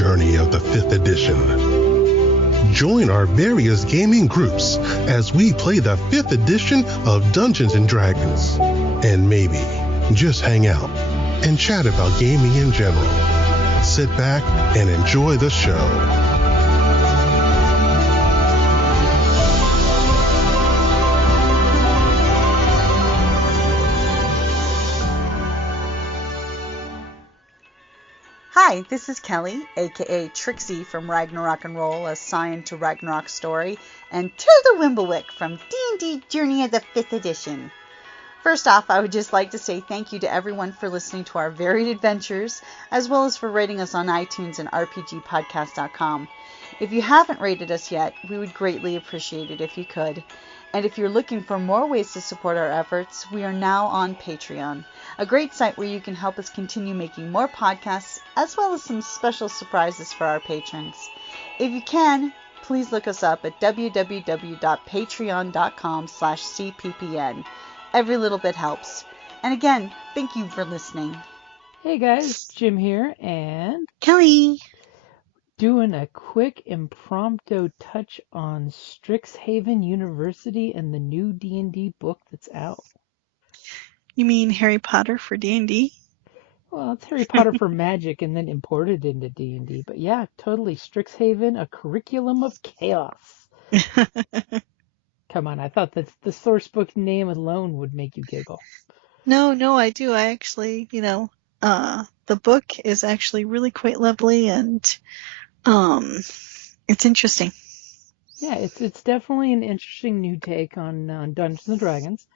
journey of the 5th edition. Join our various gaming groups as we play the 5th edition of Dungeons & Dragons. And maybe just hang out and chat about gaming in general. Sit back and enjoy the show. Hi, this is Kelly, aka Trixie from Ragnarok and Roll, assigned to Ragnarok Story, and Tilda Wimblewick from D&D Journey of the 5th Edition. First off, I would just like to say thank you to everyone for listening to our varied adventures, as well as for rating us on iTunes and RPGpodcast.com. If you haven't rated us yet, we would greatly appreciate it if you could. And if you're looking for more ways to support our efforts, we are now on Patreon, a great site where you can help us continue making more podcasts, as well as some special surprises for our patrons. If you can, please look us up at www.patreon.com/cppn. Every little bit helps. And again, thank you for listening. Hey guys, Jim here, and Kelly. Doing a quick impromptu touch on Strixhaven University and the new D&D book that's out. You mean Harry Potter for D&D? Well, it's Harry Potter for magic and then imported into D&D. But yeah, totally. Strixhaven, a curriculum of chaos. Come on, I thought that the source book name alone would make you giggle. No, I do. I actually, the book is actually really quite lovely and it's interesting. Yeah, it's definitely an interesting new take on Dungeons and Dragons.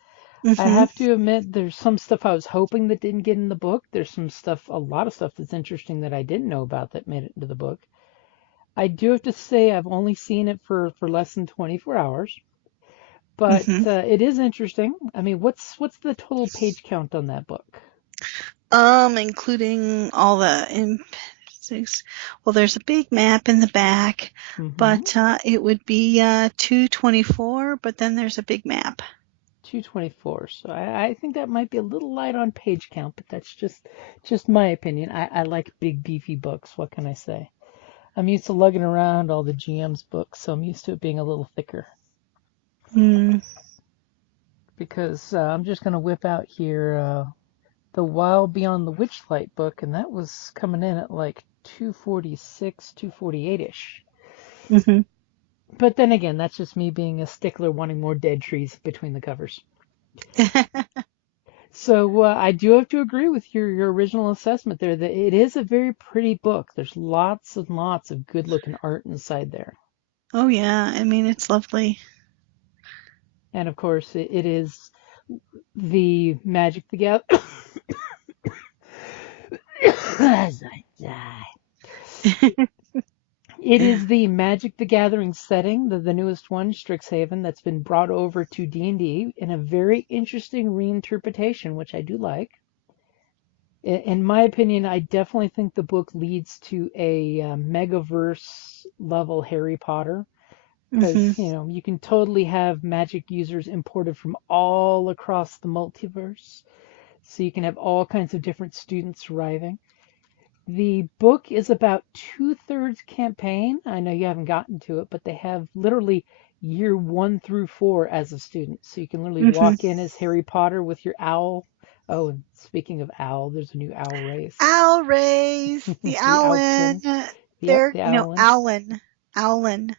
Mm-hmm. I have to admit, there's some stuff I was hoping that didn't get in the book. There's some stuff, a lot of stuff that's interesting that I didn't know about that made it into the book. I do have to say I've only seen it for less than 24 hours, but it is interesting. I mean, what's the total page count on that book? Including all the well, there's a big map in the back, but it would be 224, but then there's a big map. 224. So I think that might be a little light on page count, but that's just my opinion. I like big, beefy books. What can I say? I'm used to lugging around all the GM's books, so I'm used to it being a little thicker. Because I'm just going to whip out here the Wild Beyond the Witchlight book, and that was coming in at like 246, 248-ish. But then again, that's just me being a stickler wanting more dead trees between the covers. So I do have to agree with your original assessment there that it is a very pretty book. There's lots and lots of good looking art inside there. Oh yeah, I mean, it's lovely. And of course, it is the Magic the Gathering. As I die. It is the Magic the Gathering setting, the newest one, Strixhaven, that's been brought over to D&D in a very interesting reinterpretation, which I do like. In my opinion, I definitely think the book leads to a Megaverse level Harry Potter. Because, you can totally have magic users imported from all across the multiverse. So you can have all kinds of different students arriving. The book is about 2/3 campaign. I know you haven't gotten to it, but they have literally year 1 through 4 as a student. So you can literally walk in as Harry Potter with your owl. Oh, and speaking of owl, there's a new owl race. Owl race! The Owlin! They're, Owlin.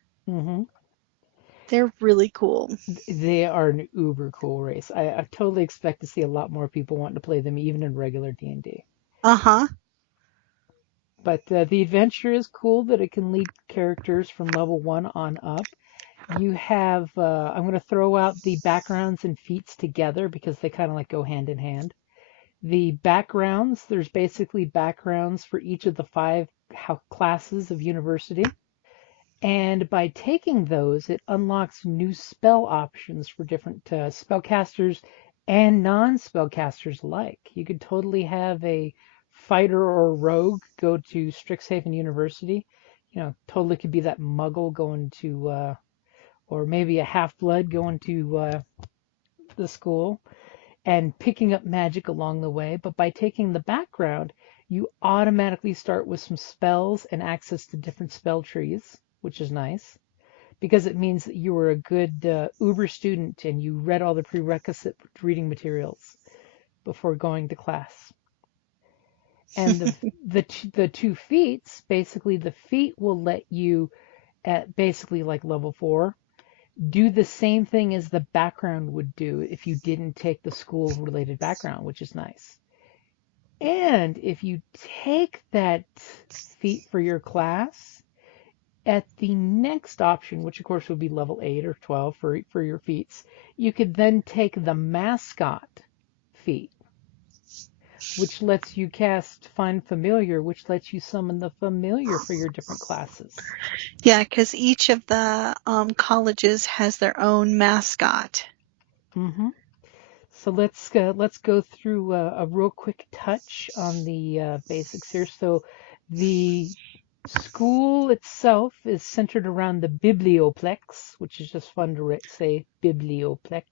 They're really cool. They are an uber cool race. I totally expect to see a lot more people wanting to play them even in regular D&D. But the adventure is cool that it can lead characters from level 1 on up. You have, I'm going to throw out the backgrounds and feats together because they kind of like go hand in hand. The backgrounds, there's basically backgrounds for each of the 5 classes of university. And by taking those, it unlocks new spell options for different spellcasters and non-spellcasters alike. You could totally have a fighter or a rogue go to Strixhaven University. Totally could be that muggle going to, or maybe a half-blood going to the school and picking up magic along the way. But by taking the background, You automatically start with some spells and access to different spell trees, which is nice because it means that you were a good Uber student and you read all the prerequisite reading materials before going to class. And the 2 feats, basically the feat will let you at basically like level 4 do the same thing as the background would do if you didn't take the school related background, which is nice. And if you take that feat for your class, at the next option, which of course would be level 8 or 12 for your feats, you could then take the mascot feat, which lets you cast Find Familiar, which lets you summon the familiar for your different classes. Yeah, because each of the colleges has their own mascot. Mm-hmm. So let's go through a real quick touch on the basics here. So the school itself is centered around the Biblioplex, which is just fun to say Biblioplex,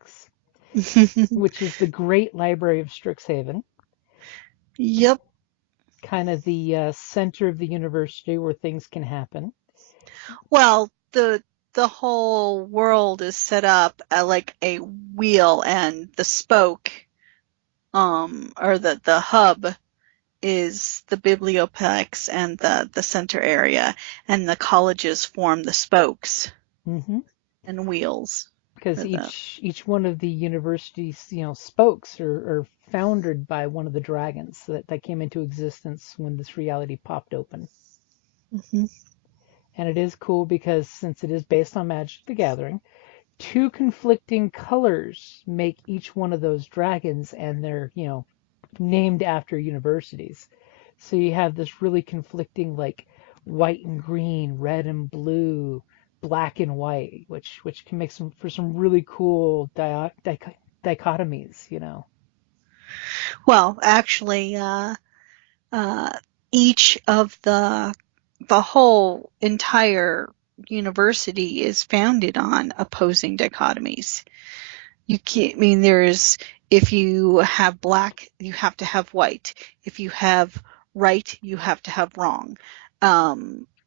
which is the Great Library of Strixhaven. Yep. Kind of the center of the university where things can happen. Well, the whole world is set up like a wheel, and the spoke, or the hub, is the biblioplex and the center area, and the colleges form the spokes and wheels. Because each one of the university's spokes are founded by one of the dragons that came into existence when this reality popped open. Mm-hmm. And it is cool because since it is based on Magic the Gathering, 2 conflicting colors make each one of those dragons, and they're named after universities. So you have this really conflicting like white and green, red and blue, black and white, which can make for some really cool dichotomies. Well, actually, each of the whole entire university is founded on opposing dichotomies. You can't, if you have black, you have to have white. If you have right, you have to have wrong.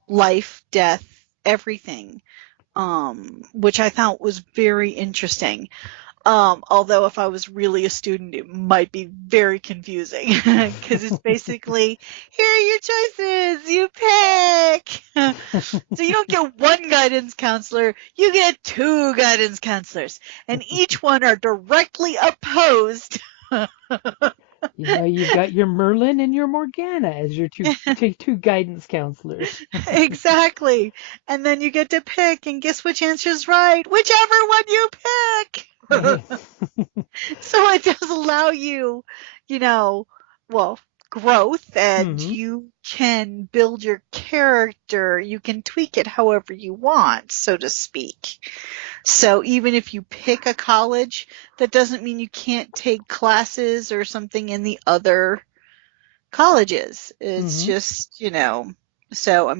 Life, death, everything, which I thought was very interesting. Although if I was really a student, it might be very confusing because it's basically, here are your choices, you pick. So you don't get 1 guidance counselor, you get 2 guidance counselors, and each one are directly opposed. You've got your Merlin and your Morgana as your two guidance counselors. Exactly. And then you get to pick, and guess which answer is right? Whichever one you pick. So it does allow you, growth, and you can build your character. You can tweak it however you want, so to speak. So even if you pick a college, that doesn't mean you can't take classes or something in the other colleges. It's just, so,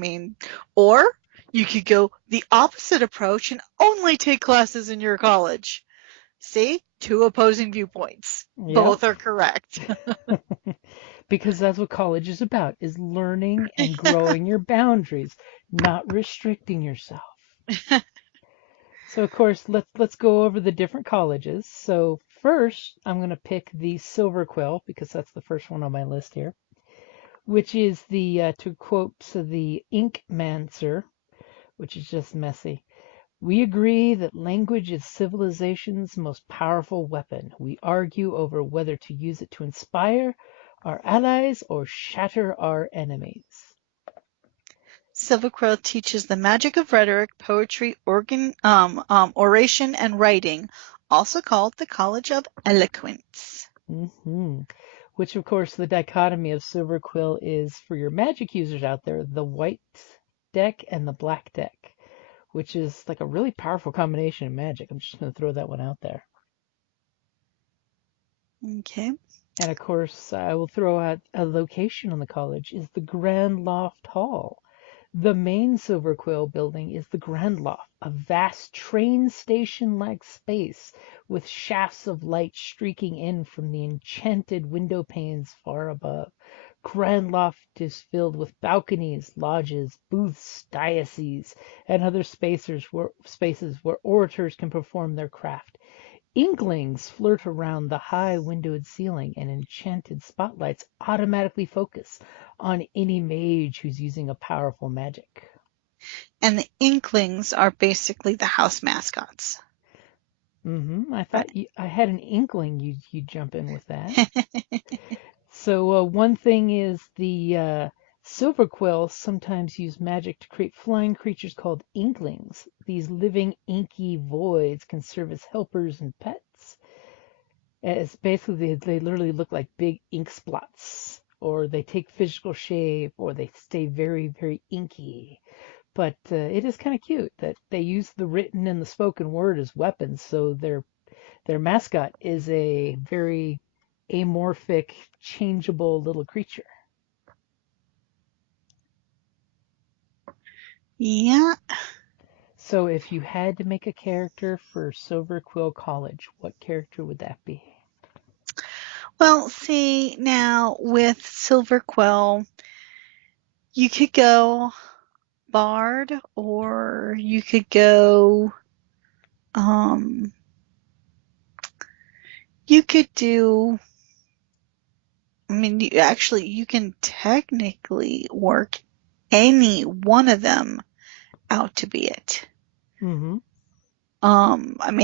or you could go the opposite approach and only take classes in your college. See? 2 opposing viewpoints. Yep. Both are correct. Because that's what college is about, is learning and growing your boundaries, not restricting yourself. So, of course, let's go over the different colleges. So first, I'm going to pick the Silverquill, because that's the first one on my list here, which is the, to quote the Inkmancer, which is just messy. We agree that language is civilization's most powerful weapon. We argue over whether to use it to inspire our allies or shatter our enemies. Silverquill teaches the magic of rhetoric, poetry, oration, and writing, also called the College of Eloquence. Which, of course, the dichotomy of Silverquill is, for your magic users out there, the white deck and the black deck, which is like a really powerful combination in Magic. I'm just going to throw that one out there. Okay. And of course, I will throw out a location on the college is the Grand Loft Hall. The main Silverquill building is the Grand Loft, a vast train station-like space with shafts of light streaking in from the enchanted window panes far above. grand loft is filled with balconies, lodges, booths, dioceses, and other spaces where orators can perform their craft. Inklings flirt around the high windowed ceiling, and enchanted spotlights automatically focus on any mage who's using a powerful magic. And the Inklings are basically the house mascots. I thought I had an inkling you'd jump in with that. So one thing is the Silverquill sometimes use magic to create flying creatures called Inklings. These living inky voids can serve as helpers and pets. As basically they literally look like big ink spots, or they take physical shape, or they stay very, very inky. But it is kind of cute that they use the written and the spoken word as weapons, so their mascot is a very amorphic, changeable little creature. Yeah. So if you had to make a character for Silverquill College, what character would that be? Well, see, now with Silverquill, you could go Bard, or you could go, you could do, you can technically work any one of them out to be it. Mm-hmm.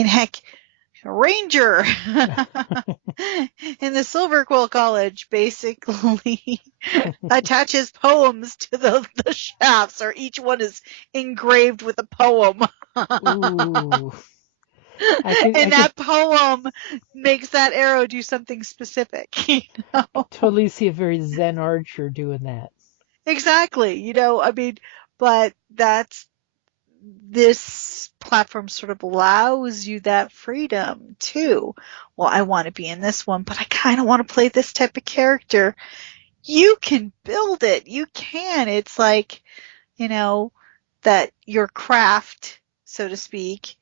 Heck, Ranger in the Silverquill College basically attaches poems to the shafts, or each one is engraved with a poem. Ooh. That poem makes that arrow do something specific. You know? I totally see a very Zen archer doing that. Exactly. But this platform sort of allows you that freedom too. Well, I want to be in this one, but I kind of want to play this type of character. You can build it. You can. It's like, that your craft, so to speak,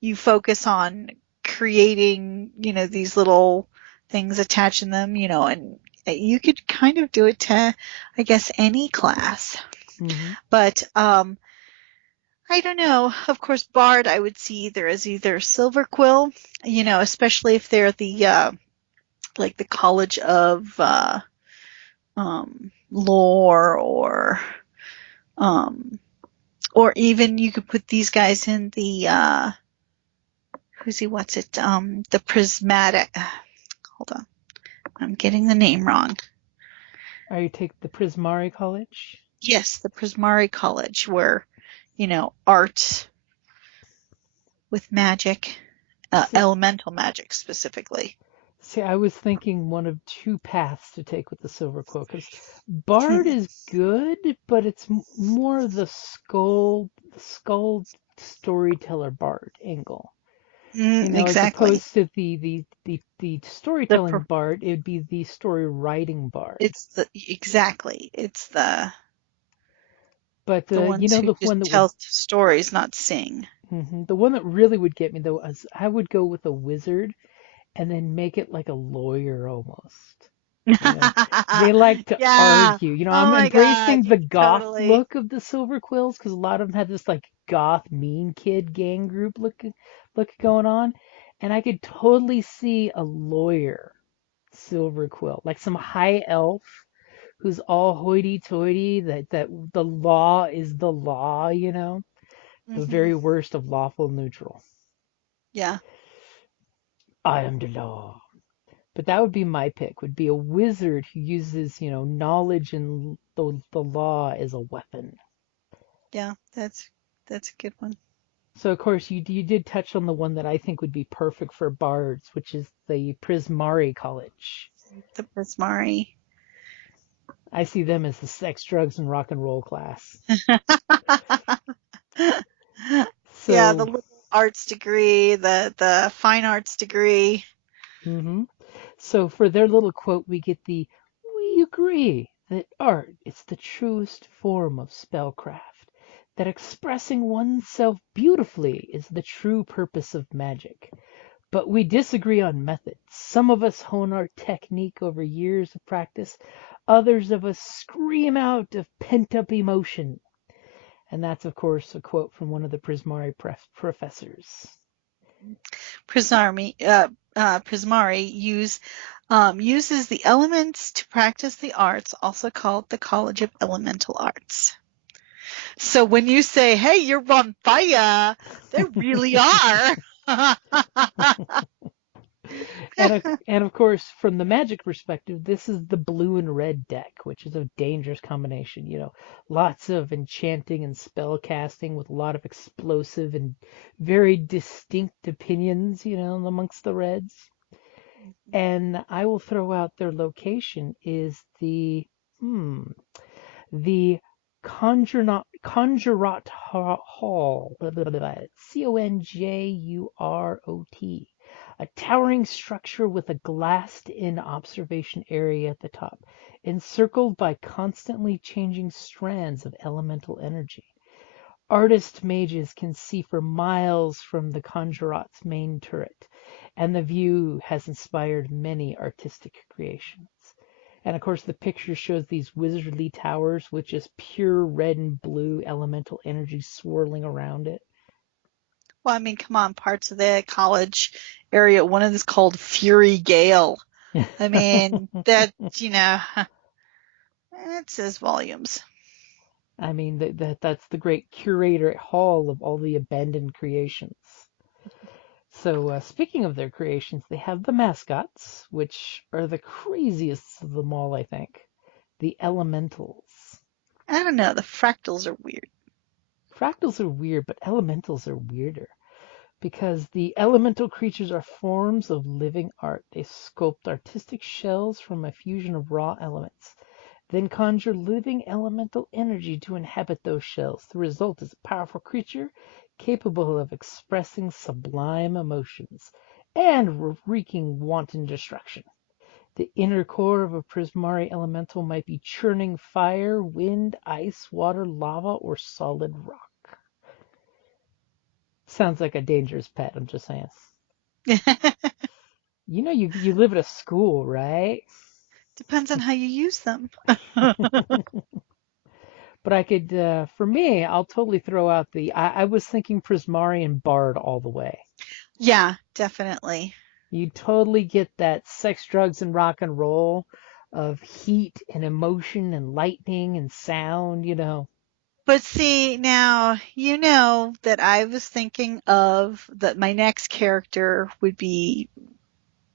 you focus on creating, these little things, attaching them, and you could kind of do it to, I guess, any class. Mm-hmm. But, I don't know. Of course, Bard I would see either Silverquill, especially if they're the like the College of Lore, or even you could put these guys in the the prismatic. Hold on, I'm getting the name wrong. Are you take the Prismari College? Yes, the Prismari College, where art with magic, elemental magic specifically. See, I was thinking one of two paths to take with the Silverquill, because Bard is good, but it's more the skull storyteller Bard angle. Exactly. As opposed to the storytelling Bard, it would be the story writing Bard. It's the But the ones who the just one that tell stories, not sing. The one that really would get me though is I would go with a wizard, and then make it like a lawyer almost. They like to argue. I'm embracing the goth look of the Silverquills, because a lot of them have this like goth mean kid gang group look going on, and I could totally see a lawyer Silverquill, like some high elf who's all hoity-toity, that the law is the law, the very worst of lawful neutral. Yeah. I am the law. But that would be my pick, would be a wizard who uses, knowledge and the law as a weapon. Yeah, that's a good one. So, of course, you did touch on the one that I think would be perfect for bards, which is the Prismari College. The Prismari. I see them as the sex, drugs, and rock and roll class. So, yeah, the liberal arts degree, the fine arts degree. Mm-hmm. So for their little quote, we get we agree that art is the truest form of spellcraft, that expressing oneself beautifully is the true purpose of magic. But we disagree on methods. Some of us hone our technique over years of practice. Others of us scream out of pent-up emotion. And that's, of course, a quote from one of the Prismari professors. Prismari uses the elements to practice the arts, also called the College of Elemental Arts. So when you say, hey, you're on fire, they really are. And of course, from the magic perspective, this is the blue and red deck, which is a dangerous combination. Lots of enchanting and spell casting with a lot of explosive and very distinct opinions, amongst the reds. And I will throw out their location is the Conjurot Hall, Conjurot, a towering structure with a glassed-in observation area at the top, encircled by constantly changing strands of elemental energy. Artist mages can see for miles from the Conjurot's main turret, and the view has inspired many artistic creations. And of course, the picture shows these wizardly towers with just pure red and blue elemental energy swirling around it. Well, I mean, come on, parts of the college area, one of them is called Fury Gale. I mean, that, it says volumes. I mean, that's the great curator hall of all the abandoned creations. So speaking of their creations, they have the mascots, which are the craziest of them all, I think. The elementals. I don't know, the fractals are weird. Fractals are weird, but elementals are weirder. Because the elemental creatures are forms of living art. They sculpt artistic shells from a fusion of raw elements, then conjure living elemental energy to inhabit those shells. The result is a powerful creature capable of expressing sublime emotions and wreaking wanton destruction. The inner core of a Prismari elemental might be churning fire, wind, ice, water, lava, or solid rock. Sounds like a dangerous pet, I'm just saying. You live at a school, right? Depends on how you use them. But I could, for me, I'll totally throw out I was thinking Prismari and Bard all the way. Yeah, definitely. You totally get that sex, drugs, and rock and roll of heat and emotion and lightning and sound, But see, now, that I was thinking of that my next character would be,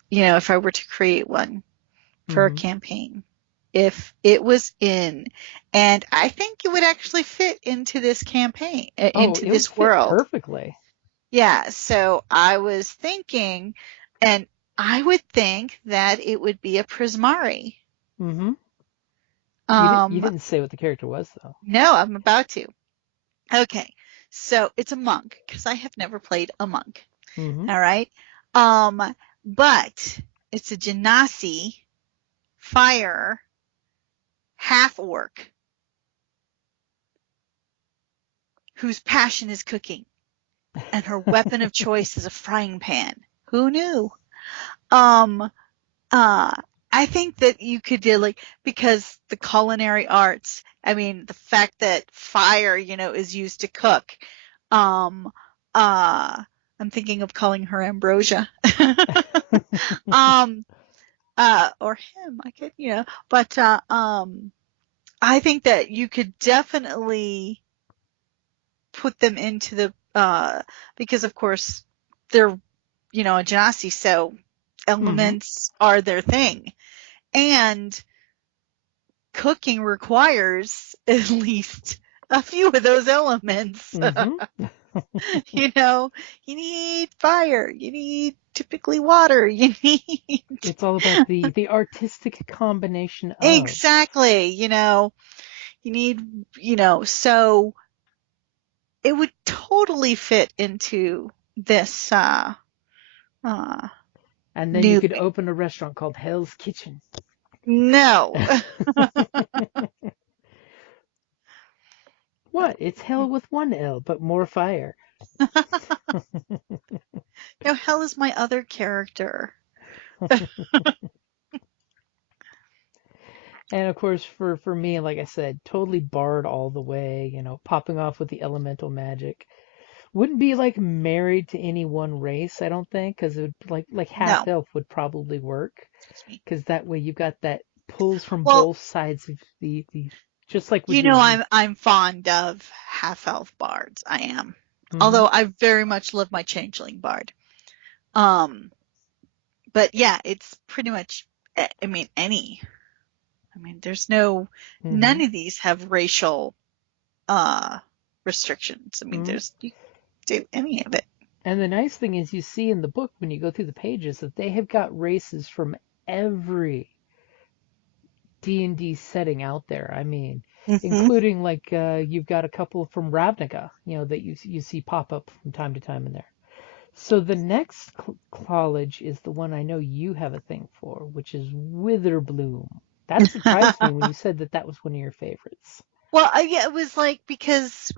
if I were to create one for a campaign, if it was in, and I think it would actually fit into this campaign, into this world. Perfectly. Yeah, so I was thinking, and I would think that it would be a Prismari. Mm-hmm. You didn't say what the character was, though. No, I'm about to. Okay, so it's a monk, because I have never played a monk. Mm-hmm. All right? But it's a Genasi fire half-orc whose passion is cooking, and her weapon of choice is a frying pan. Who knew? I think that you could do because the culinary arts, I mean, the fact that fire, is used to cook. I'm thinking of calling her Ambrosia. Or him, I could, but, I think that you could definitely put them into the, because of course they're, a Genasi, so elements are their thing. And cooking requires at least a few of those elements. You need fire, you need typically water, It's all about the artistic combination of. Exactly, you need, so it would totally fit into this, and then you could open a restaurant called Hell's Kitchen. No. What? It's hell with one L, but more fire. Now, Hell is my other character. And of course, for me, like I said, totally barred all the way, popping off with the elemental magic. Wouldn't be like married to any one race, I don't think, because it would like half No, elf would probably work, excuse me. because that way you've got that pulls from Well, both sides of the just like with you your. know, I'm fond of half elf bards. I am. Hmm. Although I very much love my changeling bard. Um, but yeah, it's pretty much. I mean, there's Hmm. none of these have racial restrictions. I mean, Hmm. you can do any of it. And the nice thing is, you see in the book when you go through the pages that they have got races from every D&D setting out there. I mean, Hmm. including like you've got a couple from Ravnica, that you see pop up from time to time in there. So the next college is the one I know you have a thing for, which is Witherbloom. That surprised me when you said that that was one of your favorites. Well, yeah, it was like because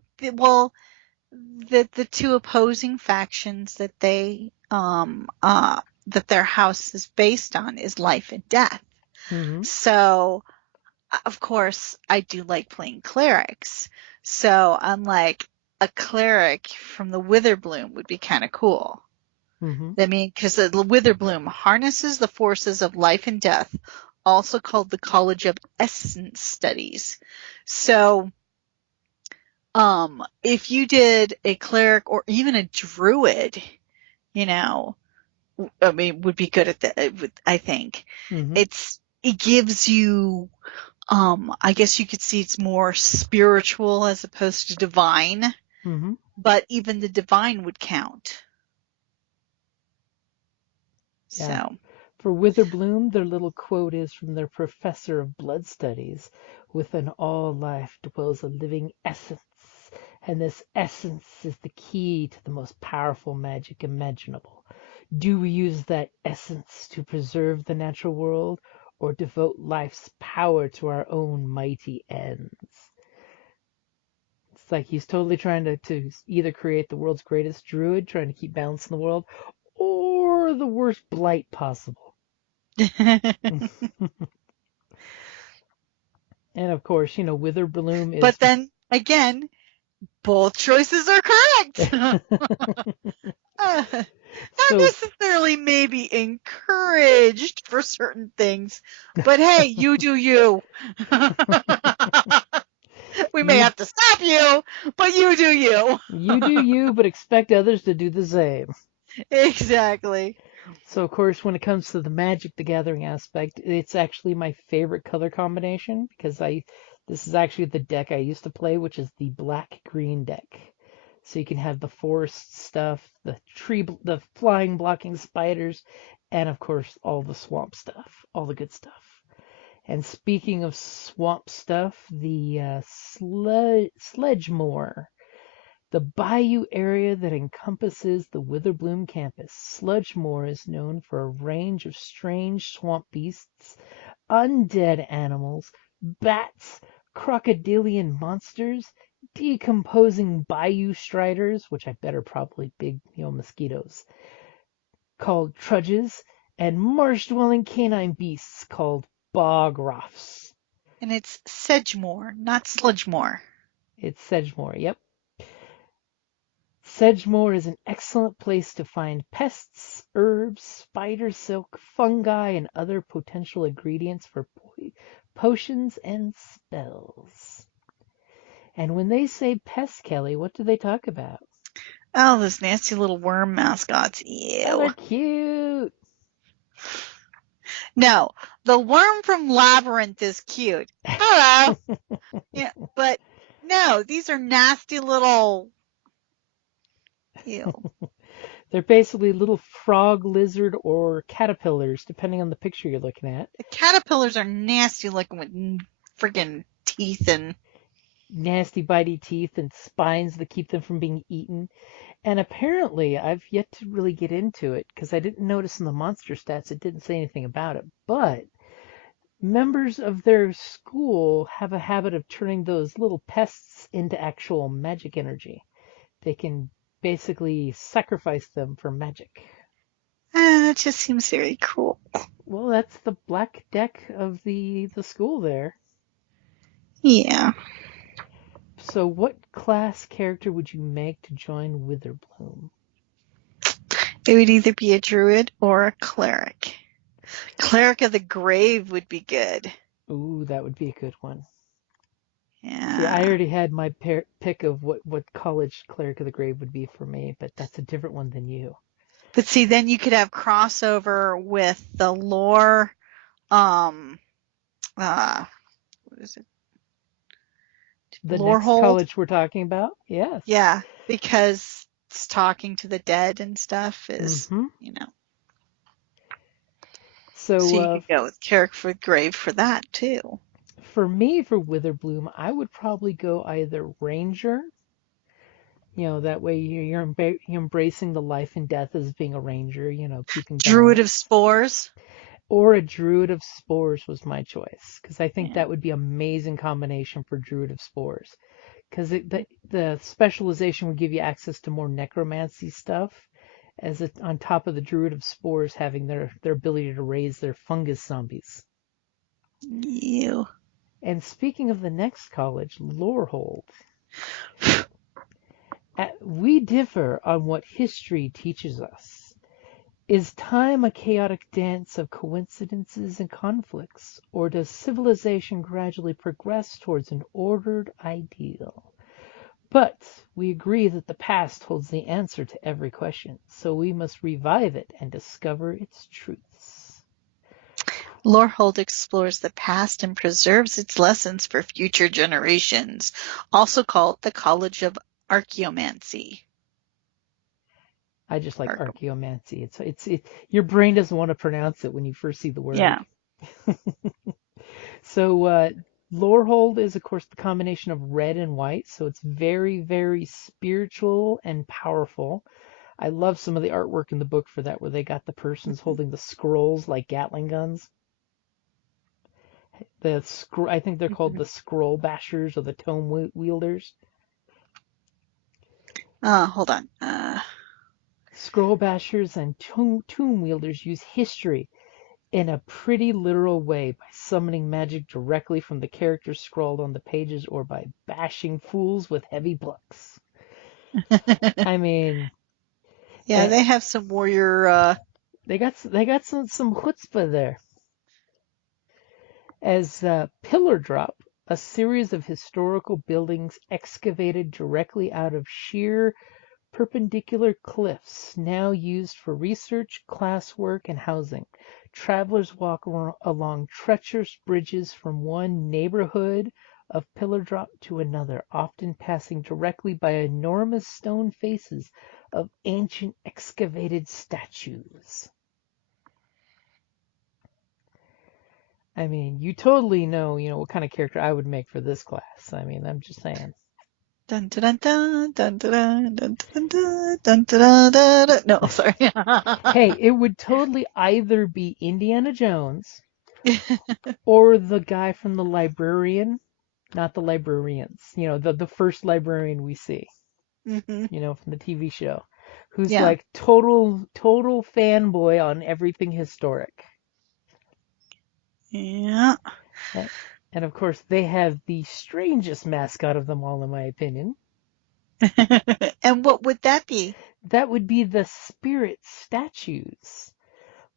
the two opposing factions that their house is based on is life and death. Hmm. So of course I do like playing clerics. So I'm like a cleric from the Witherbloom would be kind of cool. Hmm. I mean, because the Witherbloom harnesses the forces of life and death, also called the College of Essence Studies. So if you did a cleric or even a druid, you know, I mean, would be good at that. I think Hmm. it gives you, I guess you could see it's more spiritual as opposed to divine, Hmm. but even the divine would count. Yeah. So, For Witherbloom, their little quote is from their professor of blood studies: "Within all life dwells a living essence, and this essence is the key to the most powerful magic imaginable. Do we use that essence to preserve the natural world, or devote life's power to our own mighty ends?" It's like he's totally trying to either create the world's greatest druid, trying to keep balance in the world, or the worst blight possible. And of course, Witherbloom is. but then again, both choices are correct. Not So, necessarily maybe encouraged for certain things, but hey, you do you. We may you have to stop you, but you do you. you do you, but expect others to do the same. Exactly. So, of course, when it comes to the Magic the Gathering aspect, it's actually my favorite color combination because this is actually the deck I used to play, which is the black-green deck. So you can have the forest stuff, the flying blocking spiders, and of course all the swamp stuff, all the good stuff. And speaking of swamp stuff, the Sledgemoor, the bayou area that encompasses the Witherbloom campus. Sludgemore is known for a range of strange swamp beasts, undead animals, bats, crocodilian monsters, decomposing bayou striders, which I bet are probably big, mosquitoes, called trudges, and marsh-dwelling canine beasts called bogroffs. And it's Sedgemore, not Sludgemore. It's Sedgemoor, yep. Sedgemoor is an excellent place to find pests, herbs, spider silk, fungi, and other potential ingredients for potions and spells. And when they say pests, Kelly, what do they talk about? Oh, those nasty little worm mascots. Oh, they're Ew. cute. No, the worm from Labyrinth is cute. Hello. Yeah, but no, these are nasty little. Ew. They're basically little frog, lizard, or caterpillars, depending on the picture you're looking at. The caterpillars are nasty looking with freaking teeth and. Nasty, bitey teeth and spines that keep them from being eaten. And apparently, I've yet to really get into it because I didn't notice in the monster stats it didn't say anything about it. But members of their school have a habit of turning those little pests into actual magic energy. They can basically sacrifice them for magic. It just seems very cool. Well, that's the black deck of the school there. Yeah. So what class character would you make to join Witherbloom? It would either be a druid or a cleric. Cleric of the Grave would be good. Ooh, that would be a good one. Yeah. See, I already had my pick of what college Cleric of the Grave would be for me, but that's a different one than you. But see, then you could have crossover with the lore, what is it? The next Lorehold? college we're talking about? Yes. Yeah, because it's talking to the dead and stuff is, So you could go with Cleric for Grave for that too. For me, for Witherbloom, I would probably go either Ranger. That way you're embracing the life and death as being a ranger, keeping Druid balance. of Spores. Or a Druid of Spores was my choice, because I think Yeah. that would be an amazing combination for Druid of Spores. Because the specialization would give you access to more necromancy stuff, on top of the Druid of Spores having their ability to raise their fungus zombies. You. And speaking of the next college, Lorehold. We differ on what history teaches us. Is time a chaotic dance of coincidences and conflicts, or does civilization gradually progress towards an ordered ideal? But we agree that the past holds the answer to every question, so we must revive it and discover its truths. Lorehold explores the past and preserves its lessons for future generations, also called the College of Archaeomancy. I just like archaeomancy. It's your brain doesn't want to pronounce it when you first see the word. Yeah. So Lorehold is, of course, the combination of red and white, so it's very, very spiritual and powerful. I love some of the artwork in the book for that, where they got the persons holding the scrolls like Gatling guns. I think they're called the scroll bashers or the tome wielders. Hold on. Scroll bashers and tomb wielders use history in a pretty literal way by summoning magic directly from the characters scrawled on the pages or by bashing fools with heavy blocks. I mean, yeah, they have some warrior. They got some chutzpah there. As Pillar Drop, a series of historical buildings excavated directly out of sheer perpendicular cliffs, now used for research, classwork, and housing. Travelers walk along treacherous bridges from one neighborhood of Pillar Drop to another, often passing directly by enormous stone faces of ancient excavated statues. I mean, you totally know, what kind of character I would make for this class. I mean, I'm just saying. Dun dun dun dun dun dun dun dun dun dun dun. No, sorry. Hey, it would totally either be Indiana Jones or the guy from the librarian, not the librarians. The first librarian we see. Mm-hmm. From the TV show, who's Yeah. like total fanboy on everything historic. Yeah. And of course, they have the strangest mascot of them all, in my opinion. And what would that be? That would be the spirit statues.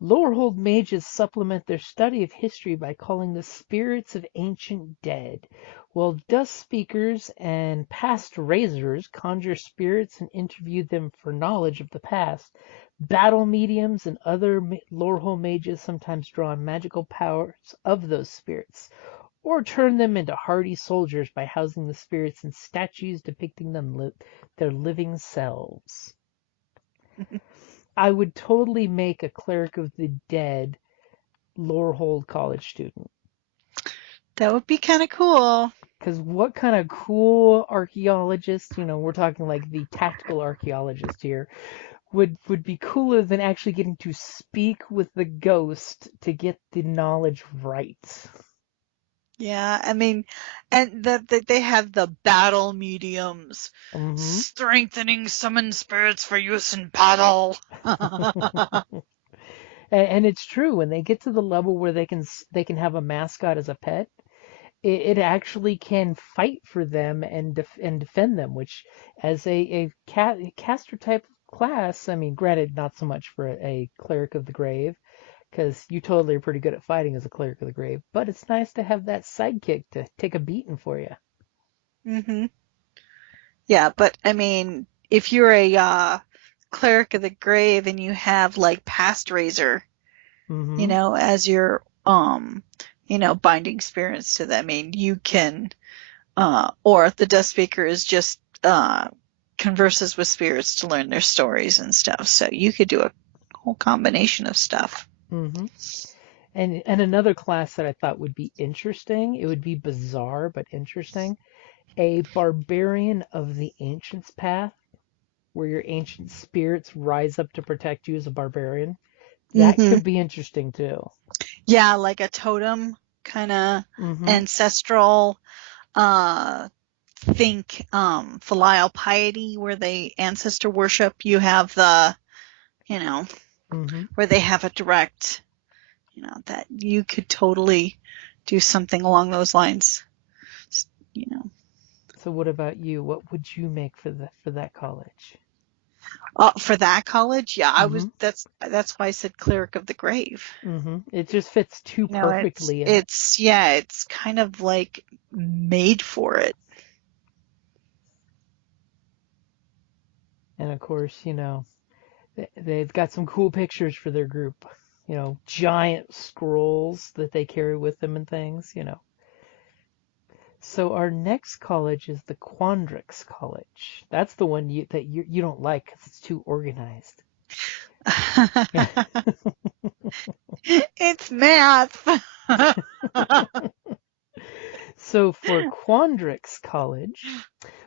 Lorehold mages supplement their study of history by calling the spirits of ancient dead, while dust speakers and past raisers conjure spirits and interview them for knowledge of the past. Battle mediums and other Lorehold mages sometimes draw on magical powers of those spirits, or turn them into hardy soldiers by housing the spirits in statues depicting their living selves. I would totally make a Cleric of the Dead Lorehold college student. That would be kind of cool. Because what kind of cool archaeologist, we're talking like the tactical archaeologist here, would be cooler than actually getting to speak with the ghost to get the knowledge right. Yeah, I mean, and they have the battle mediums, Mm-hmm. strengthening summon spirits for use in battle. And it's true when they get to the level where they can have a mascot as a pet, it actually can fight for them and defend them, which as a caster type class, I mean, granted, not so much for a cleric of the grave, because you totally are pretty good at fighting as a cleric of the grave, but it's nice to have that sidekick to take a beating for you. Hmm. Yeah, but I mean, if you're a cleric of the grave and you have like past raiser, Mm-hmm. as your binding spirits to them, I mean, you can or the Death Speaker is just converses with spirits to learn their stories and stuff. So you could do a whole combination of stuff. Mm-hmm. And another class that I thought would be interesting, it would be bizarre but interesting, a barbarian of the ancients path, where your ancient spirits rise up to protect you as a barbarian. That Hmm. could be interesting too. Yeah, like a totem kind of Mm-hmm. ancestral. Uh, think filial piety, where they ancestor worship. You have the, you know, Mm-hmm. where they have a direct, that you could totally do something along those lines. You know, So what about you? What would you make for that college? for that college, yeah, I Mm-hmm. was. That's why I said cleric of the grave. Mm-hmm. It just fits too It's perfectly in it. it's yeah, it's kind of like made for it. And of course, they've got some cool pictures for their group. Giant scrolls that they carry with them and things. So our next college is the Quandrix College. That's the one you don't like because it's too organized. It's math. So for Quandrix College,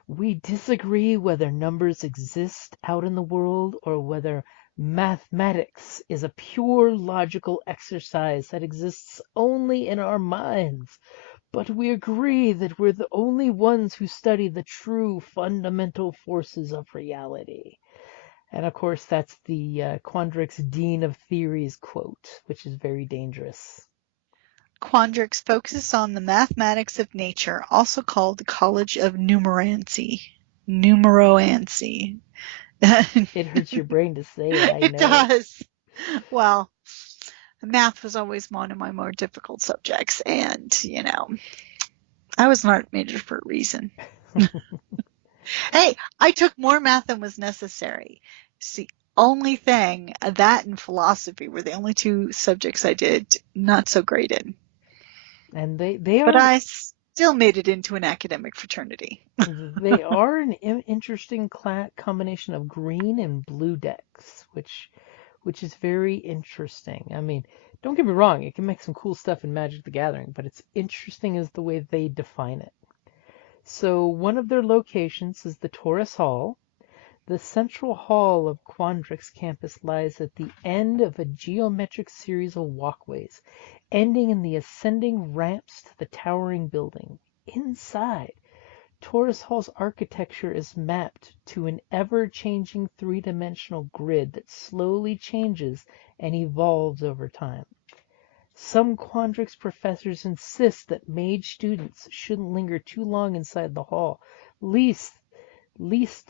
we disagree whether numbers exist out in the world or whether mathematics is a pure logical exercise that exists only in our minds. But we agree that we're the only ones who study the true fundamental forces of reality. And of course, that's the Quandrix Dean of Theories quote, which is very dangerous. Quandrix focuses on the mathematics of nature, also called the College of Numerancy. Numeroancy. It hurts your brain to say it, I It know. does. Well, math was always one of my more difficult subjects, and I was an art major for a reason. Hey, I took more math than was necessary. It's the only thing, that and philosophy were the only two subjects I did not so great in. And they But are I still made it into an academic fraternity. they are an interesting combination of green and blue decks, which is very interesting. I mean, don't get me wrong, it can make some cool stuff in Magic the Gathering, but it's interesting as the way they define it. So one of their locations is the Taurus Hall. The central hall of Quandrix campus lies at the end of a geometric series of walkways, ending in the ascending ramps to the towering building. Inside, Taurus Hall's architecture is mapped to an ever-changing three-dimensional grid that slowly changes and evolves over time. Some Quandrix professors insist that mage students shouldn't linger too long inside the hall, least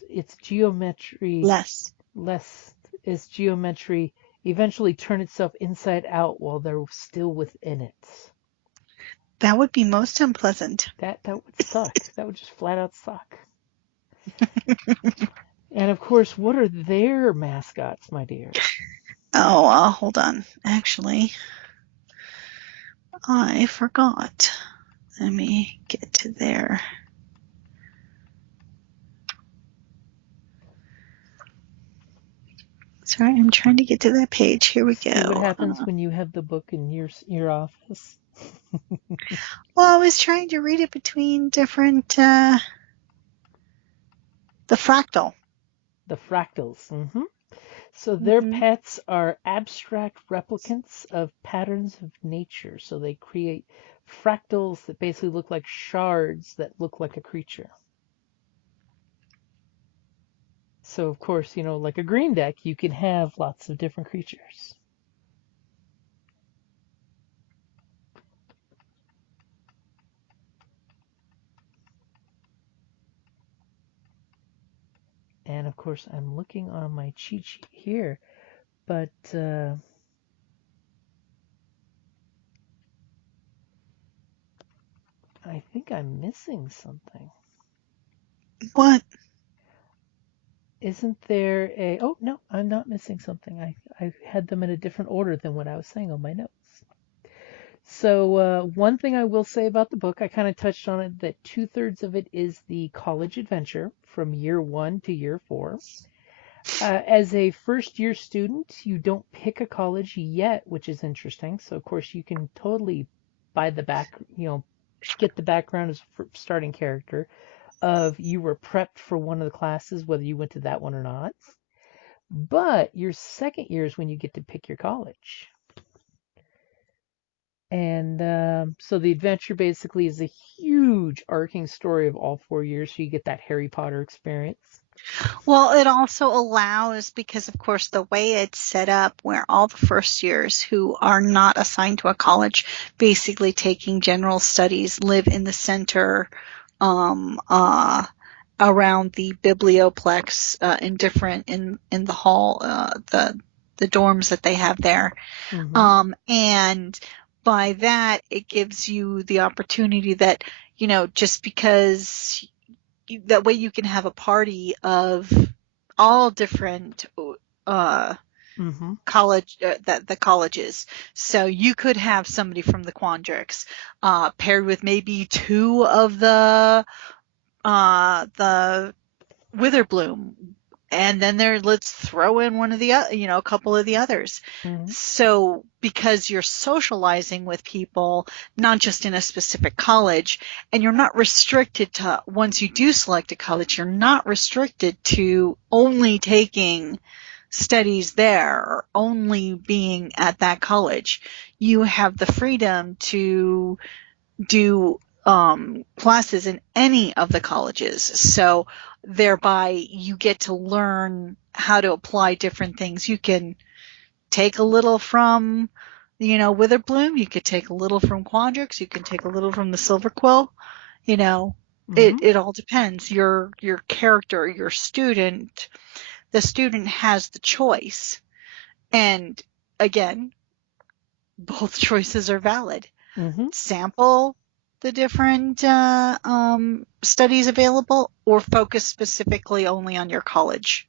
its geometry Less. lest its geometry eventually turn itself inside out while they're still within it. That would be most unpleasant. That would suck. That would just flat out suck. And of course, what are their mascots, my dear? Oh, hold on. Actually, I forgot. Let me get to there. Sorry, I'm trying to get to that page. Here we See what go. happens when you have the book in your office. Well, I was trying to read it between different, the fractal. The fractals. So their pets are abstract replicants of patterns of nature. So they create fractals that basically look like shards that look like a creature. So of course, like a green deck, you can have lots of different creatures. And of course, I'm looking on my cheat sheet here, but I think I'm missing something. What? Isn't there a... Oh, no, I'm not missing something. I had them in a different order than what I was saying on my notes. So one thing I will say about the book, I kind of touched on it, that 2/3 of it is the college adventure from year 1 to year 4. As a first-year student, you don't pick a college yet, which is interesting. So, of course, you can totally buy the get the background as a starting character of you were prepped for one of the classes, whether you went to that one or not. But your second year is when you get to pick your college. And so the adventure basically is a huge arcing story of all 4 years, so you get that Harry Potter experience. Well, it also allows, because of course the way it's set up, where all the first years who are not assigned to a college, basically taking general studies, live in the center, around the biblioplex, in the hall, the dorms that they have there. And by that, it gives you the opportunity that, just because that way you can have a party of all different college the colleges. So you could have somebody from the Quandrix paired with maybe 2 of the Witherbloom, and then let's throw in one of the a couple of the others. So because you're socializing with people, not just in a specific college, and you're not restricted to, once you do select a college, you're not restricted to only taking studies there or only being at that college. You have the freedom to do classes in any of the colleges. So thereby you get to learn how to apply different things. You can take a little from, Witherbloom. You could take a little from Quandrix. You can take a little from the Silverquill. It all depends. Your character, your student, the student has the choice. And again, both choices are valid. Sample the different studies available, or focus specifically only on your college.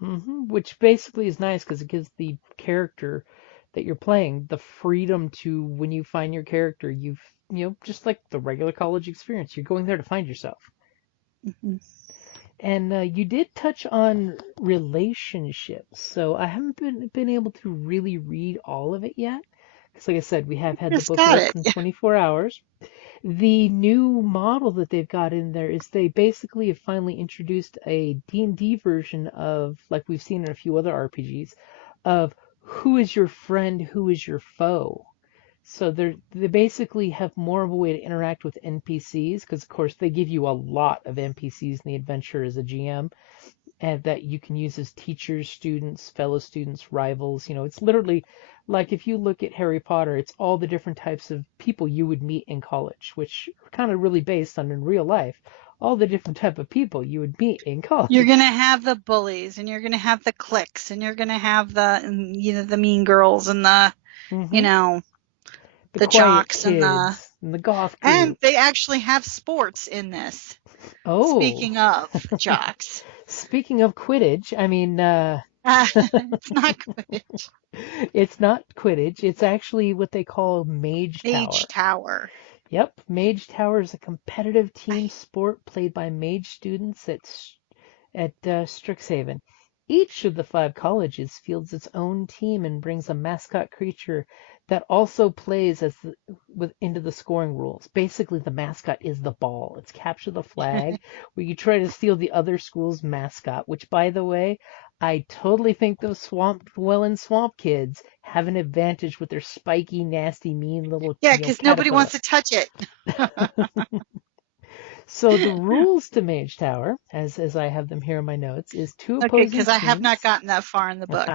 Which basically is nice because it gives the character that you're playing the freedom to, when you find your character, just like the regular college experience, you're going there to find yourself. And you did touch on relationships, so I haven't been able to really read all of it yet. Because like I said, we have had the book less than 24 hours. The new model that they've got in there is they basically have finally introduced a D&D version of, like we've seen in a few other RPGs, of who is your friend, who is your foe. So they basically have more of a way to interact with NPCs, because of course they give you a lot of NPCs in the adventure as a GM, and that you can use as teachers, students, fellow students, rivals. It's literally like if you look at Harry Potter, it's all the different types of people you would meet in college, which are kind of really based on, in real life, all the different type of people you would meet in college. You're going to have the bullies, and you're going to have the cliques, and you're going to have the mean girls, and the jocks, kids, and the goth group. And they actually have sports in this. Oh. Speaking of jocks. Speaking of Quidditch, I mean... it's not Quidditch. It's not Quidditch. It's actually what they call Mage Tower. Mage Tower. Yep. Mage Tower is a competitive team sport played by mage students at Strixhaven. Each of the 5 colleges fields its own team and brings a mascot creature that also plays into the scoring rules. Basically, the mascot is the ball. It's capture the flag, where you try to steal the other school's mascot, which, by the way, I totally think those Swamp Dwelling Swamp kids have an advantage with their spiky, nasty, mean little Yeah, because nobody caterpillar. wants to touch it. So the rules to Mage Tower, as I have them here in my notes, is two Okay, opposing because I have not teams. gotten that far in the book.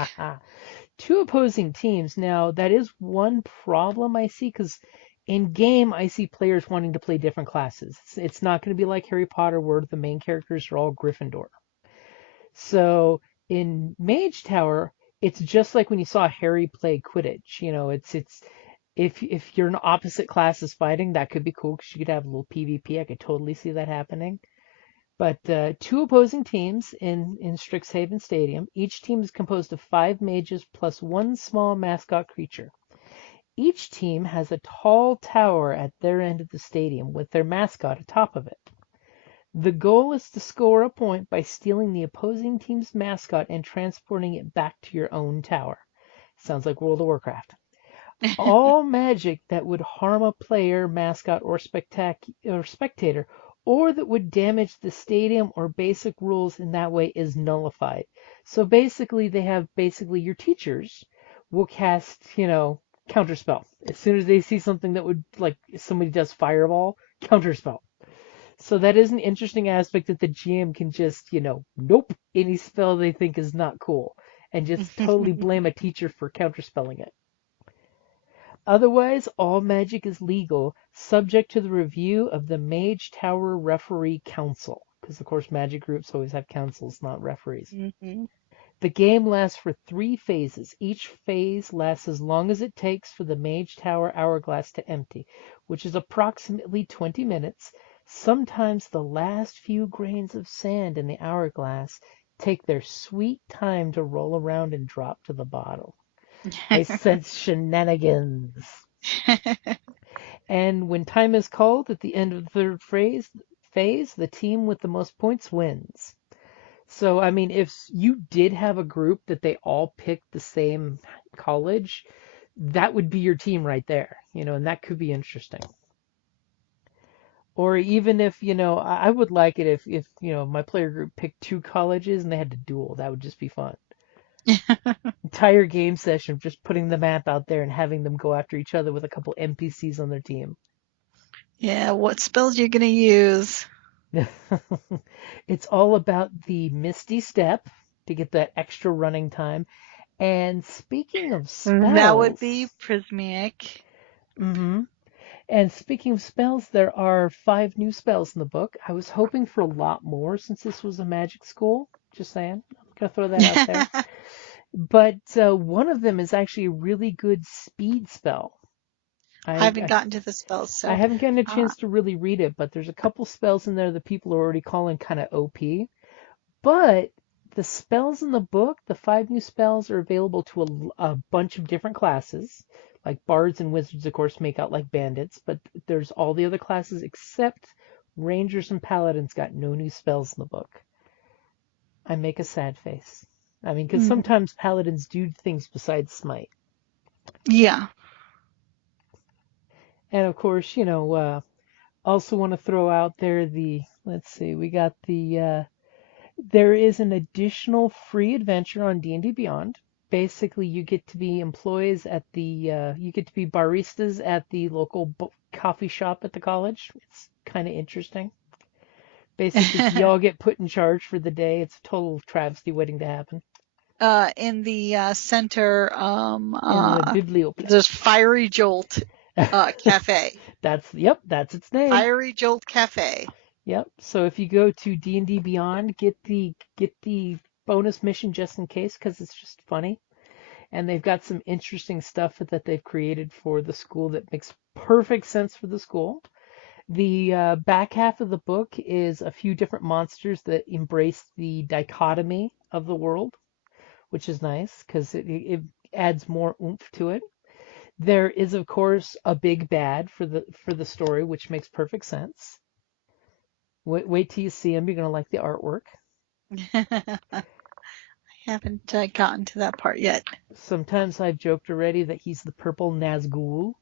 Two opposing teams. Now, that is one problem I see, because in game, I see players wanting to play different classes. It's not going to be like Harry Potter, where the main characters are all Gryffindor. So in Mage Tower, it's just like when you saw Harry play Quidditch. It's if you're in opposite classes fighting, that could be cool because you could have a little PvP. I could totally see that happening. But two opposing teams in Strixhaven Stadium. Each team is composed of 5 mages plus one small mascot creature. Each team has a tall tower at their end of the stadium with their mascot atop of it. The goal is to score a point by stealing the opposing team's mascot and transporting it back to your own tower. Sounds like World of Warcraft. All magic that would harm a player, mascot, or spectator, or that would damage the stadium or basic rules in that way is nullified. So basically, your teachers will cast, counterspell. As soon as they see something that would, like, if somebody does fireball, counterspell. So that is an interesting aspect that the GM can just, nope, any spell they think is not cool, and just totally blame a teacher for counterspelling it. Otherwise, all magic is legal, subject to the review of the Mage Tower Referee Council. Because, of course, magic groups always have councils, not referees. Mm-hmm. The game lasts for 3 phases. Each phase lasts as long as it takes for the Mage Tower hourglass to empty, which is approximately 20 minutes. Sometimes the last few grains of sand in the hourglass take their sweet time to roll around and drop to the bottom. I sense shenanigans. And when time is called at the end of the third phase, the team with the most points wins. So, I mean, if you did have a group that they all picked the same college, that would be your team right there, and that could be interesting. Or even if, I would like it if my player group picked 2 colleges and they had to duel. That would just be fun. Entire game session of just putting the map out there and having them go after each other with a couple NPCs on their team. Yeah, what spells you're going to use? It's all about the Misty Step to get that extra running time. And speaking of spells... That would be Prismari. Mm-hmm. And speaking of spells, there are 5 new spells in the book. I was hoping for a lot more since this was a magic school. Just saying. I'm going to throw that out there. But one of them is actually a really good speed spell. I haven't gotten to the spells, so... I haven't gotten a chance to really read it, but there's a couple spells in there that people are already calling kind of OP. But the spells in the book, the 5 new spells, are available to a bunch of different classes. Like bards and wizards, of course, make out like bandits, but there's all the other classes except rangers and paladins got no new spells in the book. I make a sad face. I mean, because sometimes paladins do things besides smite. Yeah. And of course, also want to throw out there we got there is an additional free adventure on D&D Beyond. Basically, you get to be employees you get to be baristas at the local coffee shop at the college. It's kind of interesting. Basically, you all get put in charge for the day. It's a total travesty waiting to happen. In the center, in the bibliothèque. There's Fiery Jolt Cafe. That's its name. Fiery Jolt Cafe. Yep. So if you go to D&D Beyond, get the bonus mission just in case, because it's just funny. And they've got some interesting stuff that they've created for the school that makes perfect sense for the school. The back half of the book is a few different monsters that embrace the dichotomy of the world, which is nice because it adds more oomph to it. There is, of course, a big bad for the story, which makes perfect sense. Wait till you see him. You're going to like the artwork. I haven't gotten to that part yet. Sometimes I've joked already that he's the purple Nazgul.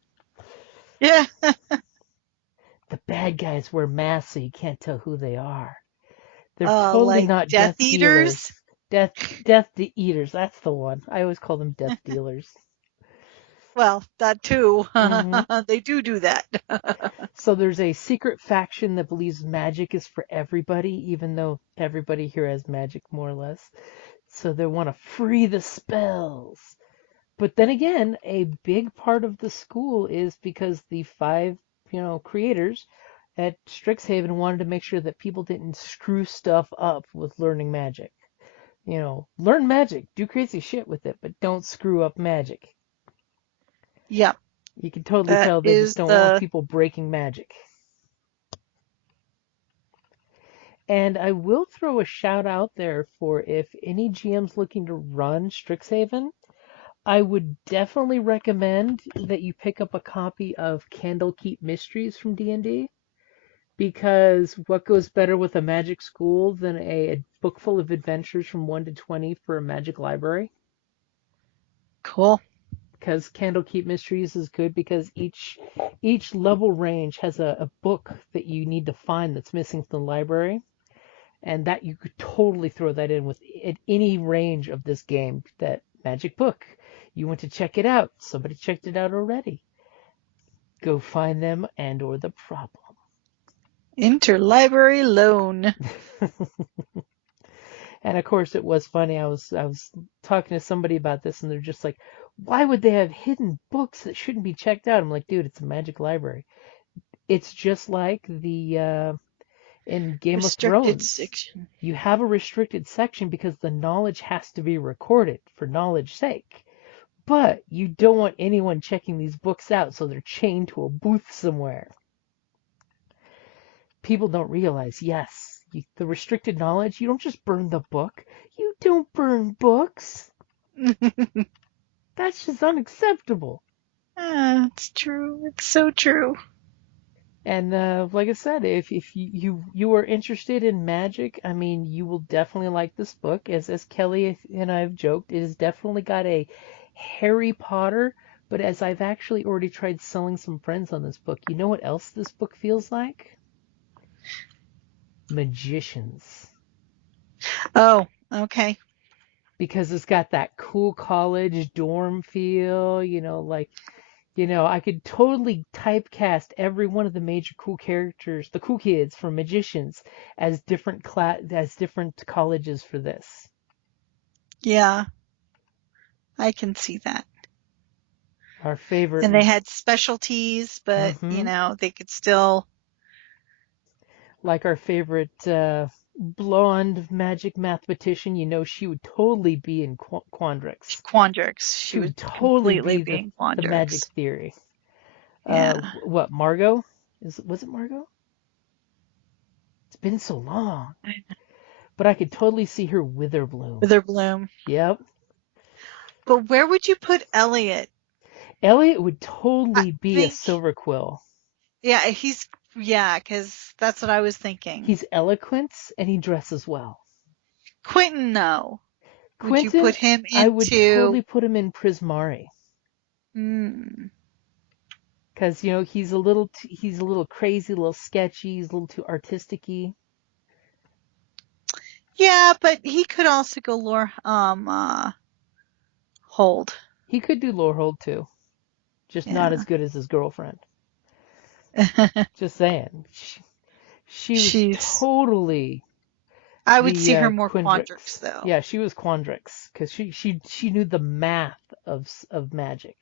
Yeah. The bad guys wear masks so you can't tell who they are. They're totally Like not Death death dealers. Eaters? Death eaters. That's the one. I always call them death dealers. Well, that too. hmm They do that. So there's a secret faction that believes magic is for everybody, even though everybody here has magic more or less. So they want to free the spells. But then again, a big part of the school is because the five, creators at Strixhaven wanted to make sure that people didn't screw stuff up with learning magic. Learn magic, do crazy shit with it, but don't screw up magic. Yep. You can totally That tell they is just don't want people breaking magic. And I will throw a shout out there for if any GM's looking to run Strixhaven, I would definitely recommend that you pick up a copy of Candlekeep Mysteries from D&D, because what goes better with a magic school than a book full of adventures from 1 to 20 for a magic library? cool. Because Candlekeep Mysteries is good because each level range has a book that you need to find that's missing from the library, and that you could totally throw that in with at any range of this game. That magic book, you want to check it out, somebody checked it out already. Go find them and/or the problem. Interlibrary loan. And of course, it was funny. I was talking to somebody about this, and they're just like, "Why would they have hidden books that shouldn't be checked out?" I'm like, "Dude, it's a magic library. It's just like the in Game of Restricted Thrones. section. You have a restricted section because the knowledge has to be recorded for knowledge's sake. But you don't want anyone checking these books out, so they're chained to a booth somewhere." People don't realize, yes, the restricted knowledge, you don't just burn the book. You don't burn books. That's just unacceptable. It's true. It's so true. And like I said, if you are interested in magic, I mean, you will definitely like this book. As Kelly and I have joked, it has definitely got a Harry Potter, but as I've actually already tried selling some friends on this book, you know what else this book feels like? Magicians. Oh, okay. Because it's got that cool college dorm feel, I could totally typecast every one of the major cool characters, the cool kids from Magicians, as different colleges for this. Yeah, I can see that. Our favorite. And they had specialties, but they could still. Like our favorite blonde magic mathematician, she would totally be in Quandrix. Quandrix. She would totally be in the magic theory. Yeah. What, Margot? Was it Margot? It's been so long. But I could totally see her Witherbloom. Witherbloom. Yep. But where would you put Elliot? Elliot would totally be a Silverquill. Yeah, because that's what I was thinking. He's eloquent and he dresses well. Quentin, no. Quentin, would you put him into? I would totally put him in Prismari. Because he's a little crazy, a little sketchy, he's a little too artistic-y. Yeah, but he could also go Hold. He could do Lorehold too, just not as good as his girlfriend. Just saying, she was totally. I would see her more Quandrix though. Yeah, she was Quandrix because she knew the math of magic.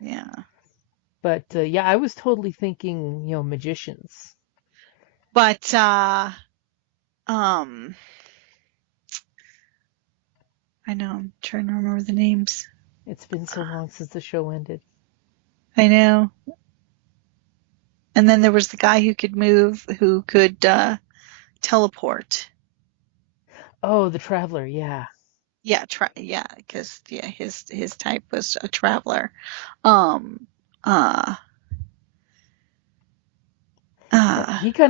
Yeah. But yeah, I was totally thinking, magicians. But I know, I'm trying to remember the names. It's been so long since the show ended. I know. And then there was the guy who could move, who could teleport. Oh, the Traveler, yeah. Yeah, because his type was a Traveler. He kind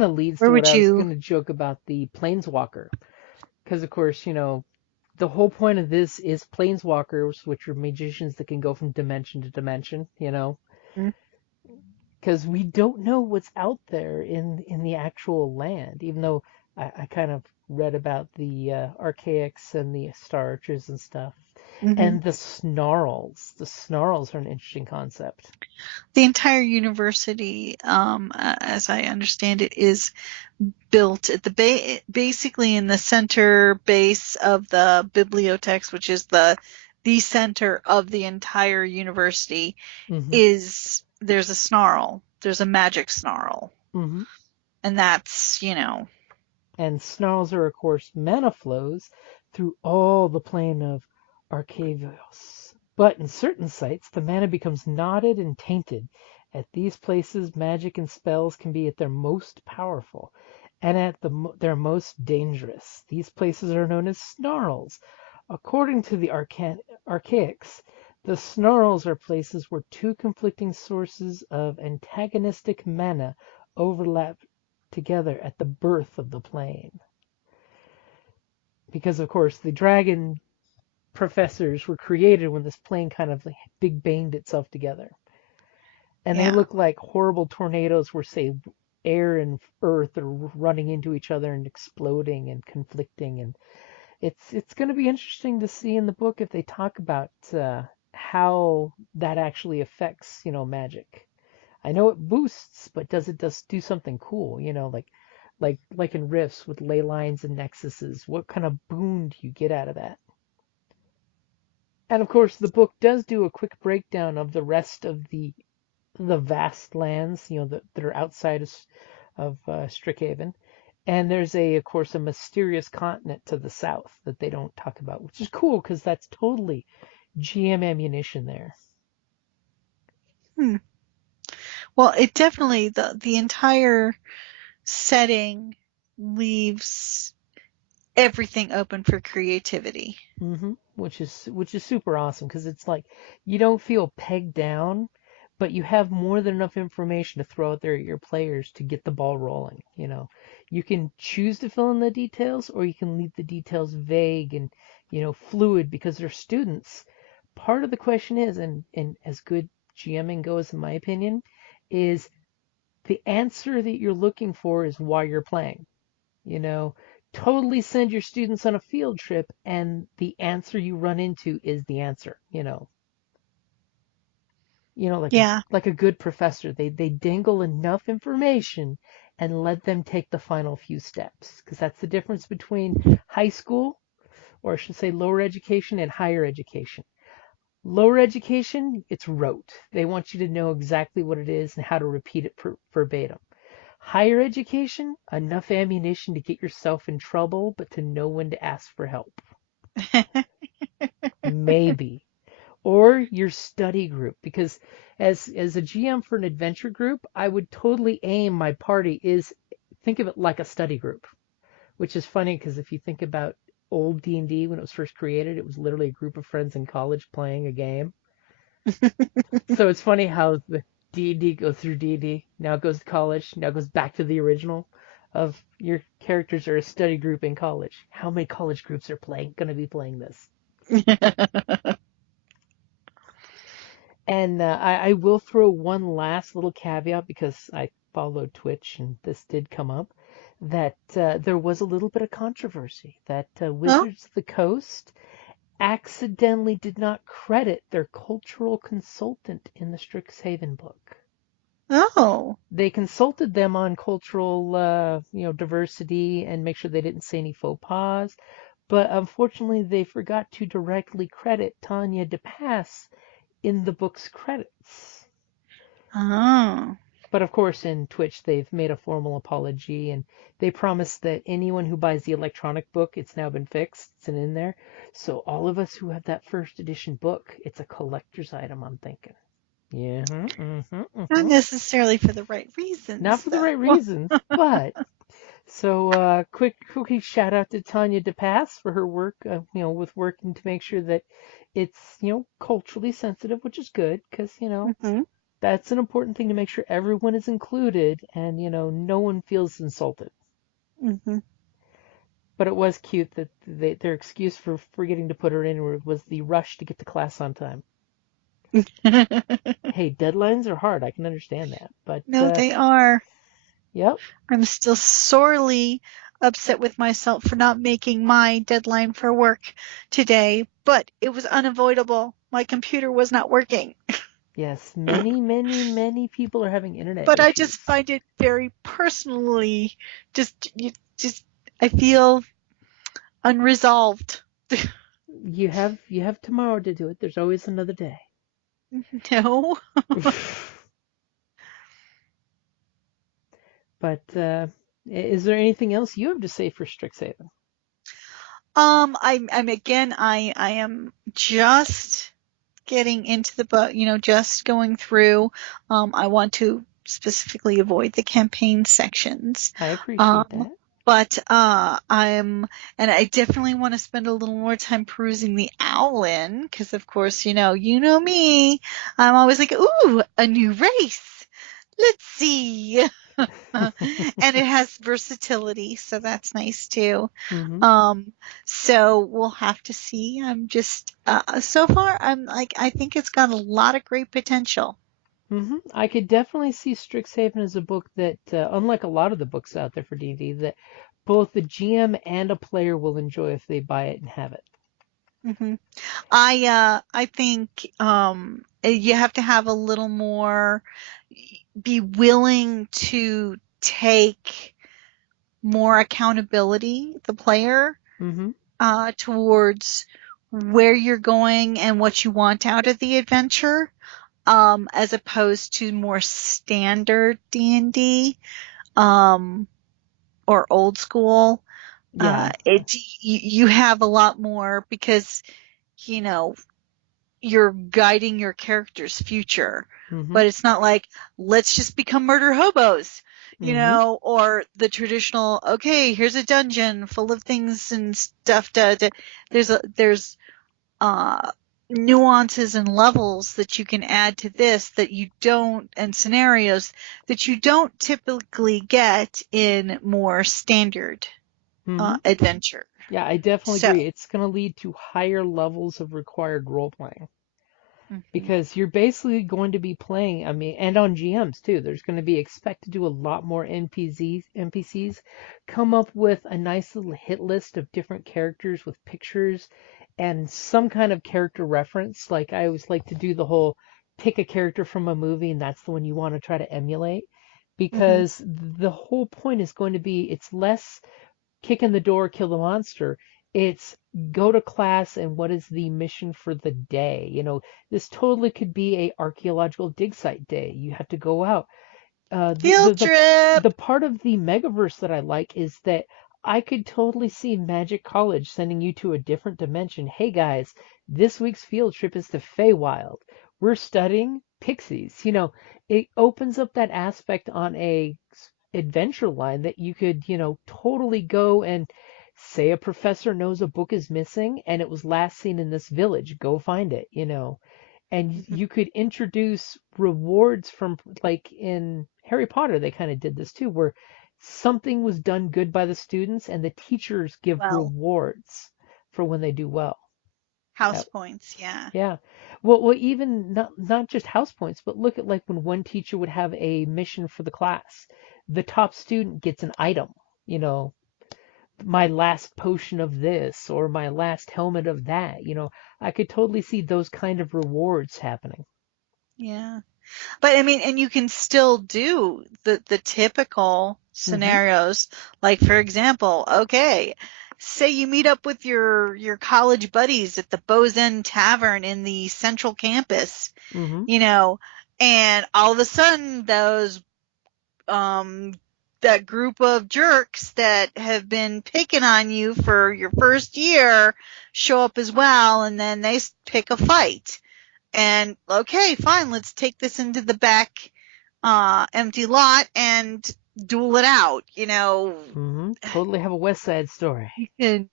of leads to what I was you? going to joke about the Planeswalker, because of course the whole point of this is planeswalkers, which are magicians that can go from dimension to dimension, because we don't know what's out there in the actual land, even though I kind of read about the Archaics and the Star Archers and stuff. And the Snarls. The Snarls are an interesting concept. The entire university, as I understand it, is built at the basically in the center base of the bibliotheques, which is the center of the entire university. There's a snarl. There's a magic snarl. And that's, And snarls are, of course, mana flows through all the plane of Arcavios. But in certain sites, the mana becomes knotted and tainted. At these places, magic and spells can be at their most powerful and at their most dangerous. These places are known as snarls. According to the Archaics, the snarls are places where two conflicting sources of antagonistic mana overlap together at the birth of the plane. Because, of course, the dragon professors were created when this plane kind of big banged itself together. And they look like horrible tornadoes where, say, air and earth are running into each other and exploding and conflicting. And it's going to be interesting to see in the book if they talk about how that actually affects, magic. I know it boosts, but does it just do something cool? Like in Rifts with ley lines and nexuses. What kind of boon do you get out of that? And of course, the book does do a quick breakdown of the rest of the vast lands, that are outside of Strixhaven. And there's of course, a mysterious continent to the south that they don't talk about, which is cool because that's totally GM ammunition there. Well, it definitely, the entire setting leaves everything open for creativity. Which is super awesome because it's like you don't feel pegged down, but you have more than enough information to throw out there at your players to get the ball rolling. You can choose to fill in the details, or you can leave the details vague and fluid because they're students. Part of the question is, and as good GMing goes, in my opinion, is the answer that you're looking for is why you're playing. Totally send your students on a field trip and the answer you run into is the answer, like a good professor, they dangle enough information and let them take the final few steps, because that's the difference between high school, or I should say lower education, and higher education. Lower education, it's rote. They want you to know exactly what it is and how to repeat it verbatim. Higher education, enough ammunition to get yourself in trouble, but to know when to ask for help. Maybe. Or your study group, because as a GM for an adventure group, I would totally aim my party think of it like a study group, which is funny because if you think about old D&D when it was first created, it was literally a group of friends in college playing a game. So it's funny how the D&D goes through D&D, now it goes to college, now it goes back to the original of your characters are a study group in college. How many college groups are going to be playing this? And I will throw one last little caveat because I followed Twitch and this did come up, that there was a little bit of controversy that Wizards of the Coast accidentally did not credit their cultural consultant in the Strixhaven book. Oh. They consulted them on cultural, diversity and make sure they didn't say any faux pas, but unfortunately they forgot to directly credit Tanya DePass in the book's credits. Oh. But of course, in Twitch, they've made a formal apology, and they promise that anyone who buys the electronic book, it's now been fixed, it's in there. So all of us who have that first edition book, it's a collector's item, I'm thinking. Yeah. Not necessarily for the right reasons. Not for the right reasons, but... So, quick shout out to Tanya DePass for her work, with working to make sure that it's, culturally sensitive, which is good, because, that's an important thing to make sure everyone is included and, no one feels insulted. But it was cute that their excuse for forgetting to put her in was the rush to get to class on time. Hey, deadlines are hard. I can understand that. But, No, they are. yep. I'm still sorely upset with myself for not making my deadline for work today, but it was unavoidable. My computer was not working. Yes, many, many, many people are having internet But I issues. just find it very personally, just I feel unresolved. You have tomorrow to do it. There's always another day. No. But is there anything else you have to say for Strixhaven? I am just getting into the book, just going through. I want to specifically avoid the campaign sections. I appreciate that. But and I definitely want to spend a little more time perusing the Owlin, because of course, you know me. I'm always like, ooh, a new race. Let's see. And it has versatility, so that's nice too. Mm-hmm. So we'll have to see. I'm just so far I'm like I think it's got a lot of great potential. Mm-hmm. I could definitely see Strixhaven as a book that, unlike a lot of the books out there for D&D, that both the GM and a player will enjoy if they buy it and have it. hmm I think you have to have a little more, be willing to take more accountability, the player, Mm-hmm. towards where you're going and what you want out of the adventure, as opposed to more standard D&D, or old school. Yeah. You have a lot more because, you know, you're guiding your character's future, Mm-hmm. but it's not like, let's just become murder hobos, Mm-hmm. or the traditional, okay, here's a dungeon full of things and stuff. There's uh, nuances and levels that you can add to this that you don't, and scenarios that you don't typically get in more standard Mm-hmm. adventure. Yeah, I definitely So, agree. It's going to lead to higher levels of required role playing mhm. because you're basically going to be playing, I mean, and on GMs too. There's going to be expect to do a lot more NPCs, come up with a nice little hit list of different characters with pictures and some kind of character reference. Like I always like to do the whole pick a character from a movie and that's the one you want to try to emulate Mhm. because the whole point is going to be it's less kick in the door, kill the monster. It's go to class and what is the mission for the day? This totally could be a archaeological dig site day. You have to go out. The, the Field the trip. the part of the megaverse that I like is that I could totally see Magic College sending you to a different dimension. Hey guys, this week's field trip is to Feywild. We're studying pixies. It opens up that aspect on a adventure line that you could, totally go and say a professor knows a book is missing and it was last seen in this village. Go find it. And Mhm. you could introduce rewards from, like in Harry Potter, they kind of did this too, where something was done good by the students and the teachers give Well, rewards for when they do well. house That, points, yeah. yeah. Well, even not just house points, but look at like when one teacher would have a mission for the class, the top student gets an item, you know, my last potion of this or my last helmet of that. I could totally see those kind of rewards happening. Yeah. But I mean, and you can still do the typical Mm-hmm. scenarios. Like for example, okay, say you meet up with your college buddies at the Bow's End Tavern in the central campus, Mm-hmm. you know, and all of a sudden um that group of jerks that have been picking on you for your first year show up as well, and then they pick a fight. And okay, fine, let's take this into the back empty lot and duel it out. Mm-hmm. Totally have a West Side Story. And,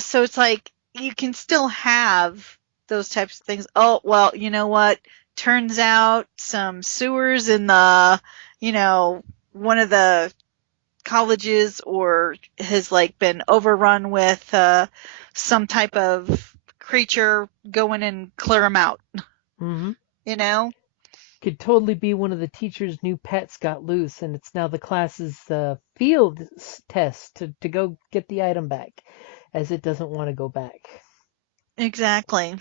so it's like you can still have those types of things. Oh, well, you know what? Turns out some sewers in the, one of the colleges or has like been overrun with some type of creature, go in and clear them out. Mm-hmm. You know? Could totally be one of the teacher's new pets got loose, and it's now the class's field test to go get the item back, as it doesn't want to go back. Exactly.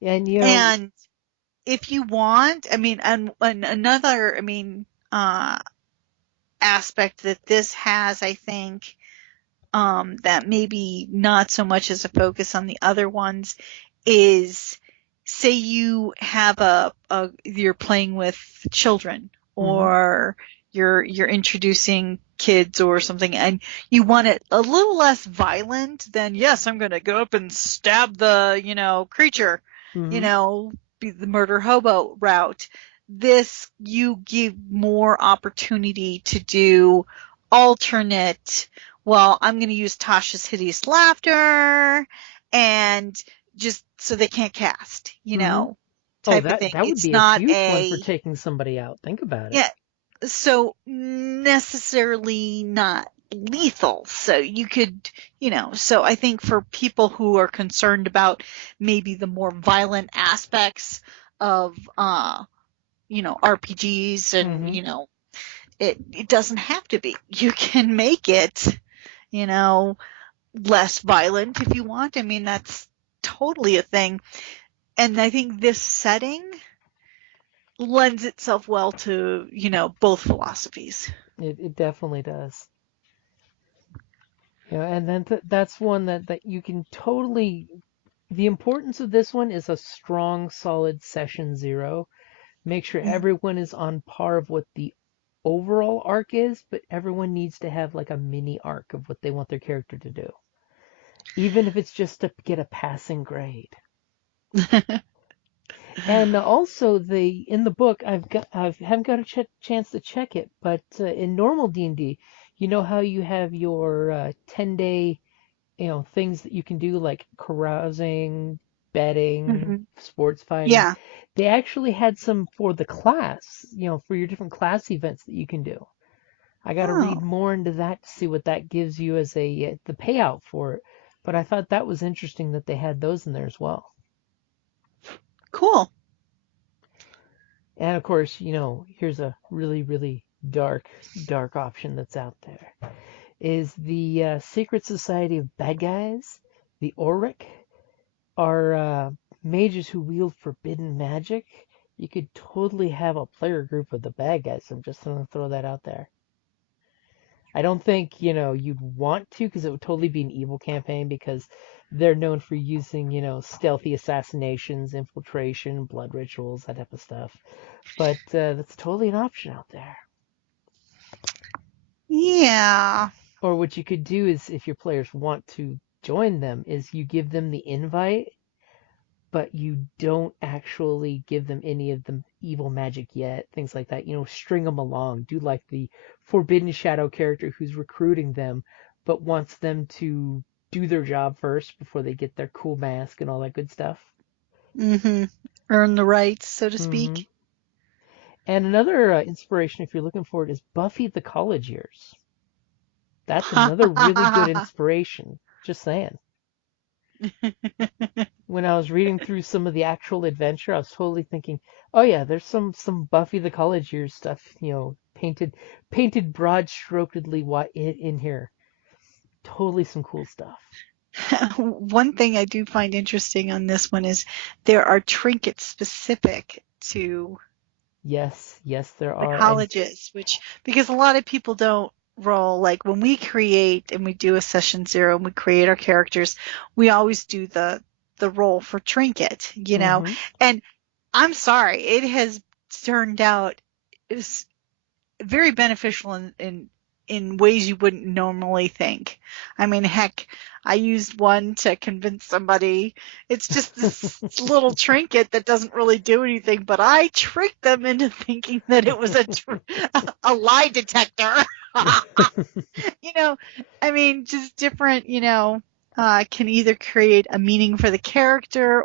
And And if you want, I mean, and another, I mean, aspect that this has, I think, that maybe not so much as a focus on the other ones is, say you have you're playing with children or you're introducing kids or something and you want it a little less violent than, yes, I'm going to go up and stab the, creature, be the murder hobo route. This, you give more opportunity to do alternate, well, I'm going to use Tasha's hideous laughter and just so they can't cast, type of thing. That would It's be a not huge one for taking somebody out. Think about it. Yeah. So necessarily not lethal. So you could, so I think for people who are concerned about maybe the more violent aspects of, RPGs and, it doesn't have to be. You can make it, less violent if you want. I mean, that's totally a thing. And I think this setting lends itself well to, both philosophies. It definitely does. And then that's one that you can totally. The importance of this one is a strong, solid session 0. Make sure everyone is on par of what the overall arc is, but everyone needs to have like a mini arc of what they want their character to do, even if it's just to get a passing grade. And also, in the book, I haven't got a chance to check it, but in normal D&D, you know how you have your 10-day, things that you can do like carousing, betting, sports fighting. Yeah. They actually had some for the class, for your different class events that you can do. I got to read more into that to see what that gives you as the payout for it. But I thought that was interesting that they had those in there as well. Cool. And of course, here's a really, really dark option that's out there. Is the Secret Society of Bad Guys, the Auric, are mages who wield forbidden magic. You could totally have a player group of the bad guys. I'm just going to throw that out there. I don't think, you'd want to, because it would totally be an evil campaign, because they're known for using, stealthy assassinations, infiltration, blood rituals, that type of stuff. But that's totally an option out there. Yeah. Or what you could do is, if your players want to join them, is you give them the invite, but you don't actually give them any of the evil magic yet, things like that. String them along. Do like the Forbidden Shadow character who's recruiting them, but wants them to do their job first before they get their cool mask and all that good stuff. Earn the rights, so to speak. And another inspiration, if you're looking for it, is Buffy the College Years. That's another really good inspiration. Just saying. When I was reading through some of the actual adventure, I was totally thinking, oh yeah, there's some Buffy the College Years stuff, painted broad-strokedly in here. Totally some cool stuff. One thing I do find interesting on this one is there are trinkets specific to Yes, there are. The colleges, because a lot of people don't roll, like when we create and we do a session 0 and we create our characters, we always do the roll for trinket, and I'm sorry, it has turned out very beneficial in ways you wouldn't normally think. I mean, heck, I used one to convince somebody. It's just this little trinket that doesn't really do anything, but I tricked them into thinking that it was a lie detector. I mean, just different, can either create a meaning for the character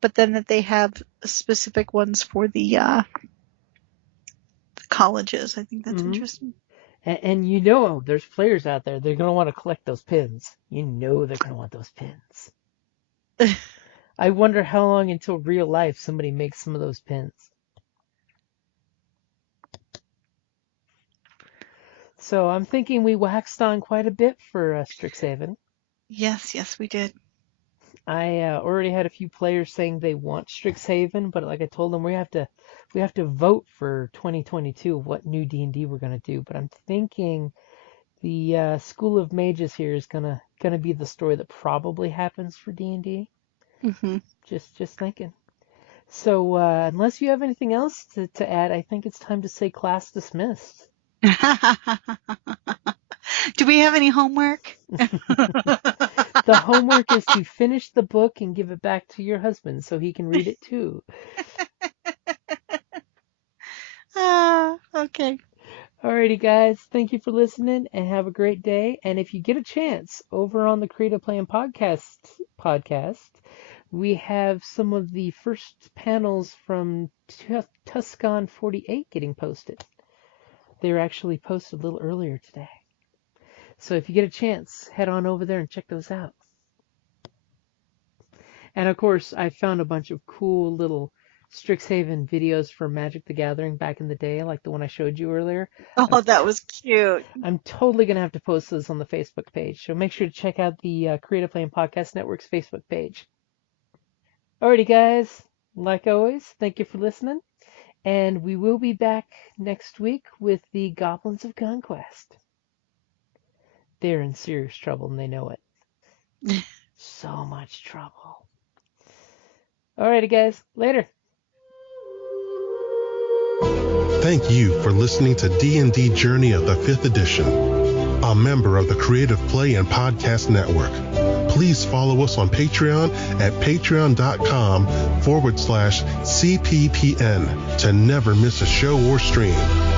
but then that they have specific ones for the colleges. I think that's interesting. And you know there's players out there, they're going to want to collect those pins. You know they're going to want those pins. I wonder how long until real life somebody makes some of those pins. So I'm thinking we waxed on quite a bit for Strixhaven. Yes, we did. I already had a few players saying they want Strixhaven, but like I told them, we have to vote for 2022 what new D&D we're gonna do. But I'm thinking the School of Mages here is gonna be the story that probably happens for D&D. Mm-hmm. Just thinking. So unless you have anything else to add, I think it's time to say class dismissed. Do we have any homework? The homework is to finish the book and give it back to your husband so he can read it too. Okay. Alrighty, guys. Thank you for listening and have a great day. And if you get a chance, over on the Creative Plan podcast, we have some of the first panels from Tuscan 48 getting posted. They were actually posted a little earlier today. So if you get a chance, head on over there and check those out. And of course, I found a bunch of cool little Strixhaven videos from Magic the Gathering back in the day, like the one I showed you earlier. Oh, that was cute. I'm totally going to have to post those on the Facebook page. So make sure to check out the Creative Play Podcast Network's Facebook page. Alrighty, guys. Like always, thank you for listening. And we will be back next week with the Goblins of Conquest. They're in serious trouble and they know it. So much trouble. Alrighty, guys. Later. Thank you for listening to D&D Journey of the 5th Edition, a member of the Creative Play and Podcast Network. Please follow us on Patreon at patreon.com/CPPN to never miss a show or stream.